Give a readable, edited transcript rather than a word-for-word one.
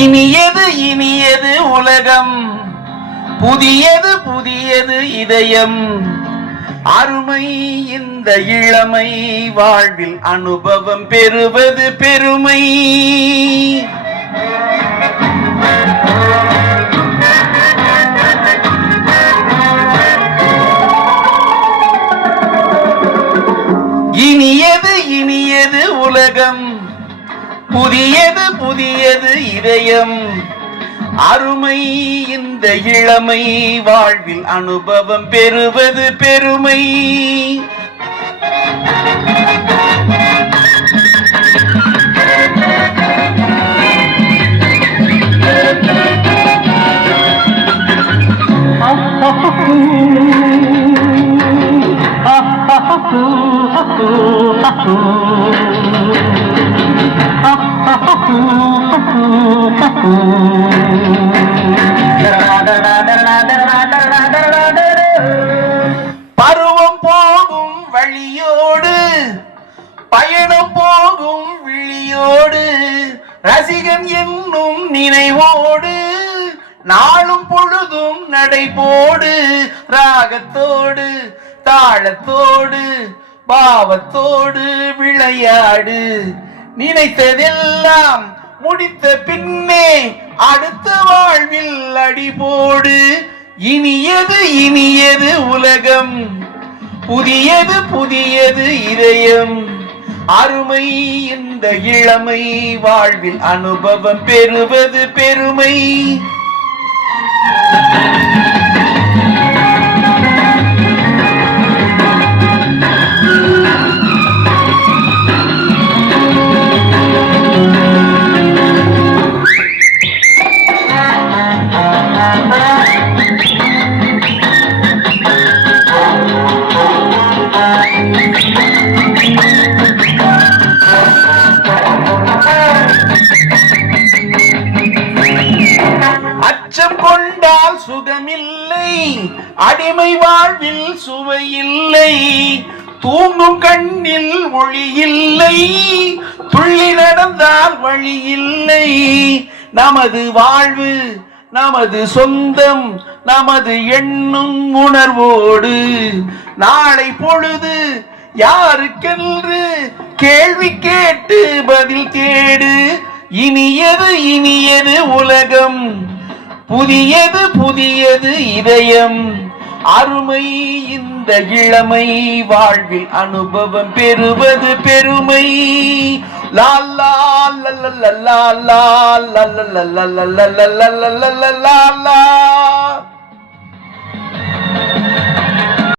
இனியது இனியது உலகம், புதியது புதியது இதயம். அருமை இந்த இளமை, வாழ்வில் அனுபவம் பெறுவது பெருமை. இனியது இனியது உலகம், புதியது புதியது இதயம். அருமை இந்த இளமை, வாழ்வில் அனுபவம் பெறுவது பெருமை. பருவம் போகும் வழியோடு, பயணம் போகும் விழியோடு, ரசிகன் என்னும் நினைவோடு, நாளும் பொழுதும் நடைபோடு. ராகத்தோடு தாளத்தோடு பாவத்தோடு விளையாடு. நினைத்ததெல்லாம் முடித்த பின்னே அடுத்த வாழ்வில் அடிபோடு. இனியது இனியது உலகம், புதியது புதியது இதயம். அருமை இந்த இளமை, வாழ்வில் அனுபவம் பெறுவது பெருமை. அச்சம் கொண்டால் சுகமில்லை, அடிமை வாழ்வில் சுவையில்லை. தூங்கும் கண்ணில் ஒளி இல்லை, துள்ளி நடந்தால் வழி இல்லை. நமது வாழ்வு நமது சொந்தம், நமது எண்ணும் உணர்வோடு. நாளை பொழுது யாருக்கென்று கேள்வி கேட்டு பதில் தேடு. இனியது இனியது உலகம், புதியது புதியது இதயம். அருமை இந்த இளமை, வாழ்வில் அனுபவம் பெறுவது பெருமை. லாலா லல்லா லாலா லல்லா லல்லா லல்லா லல்லா.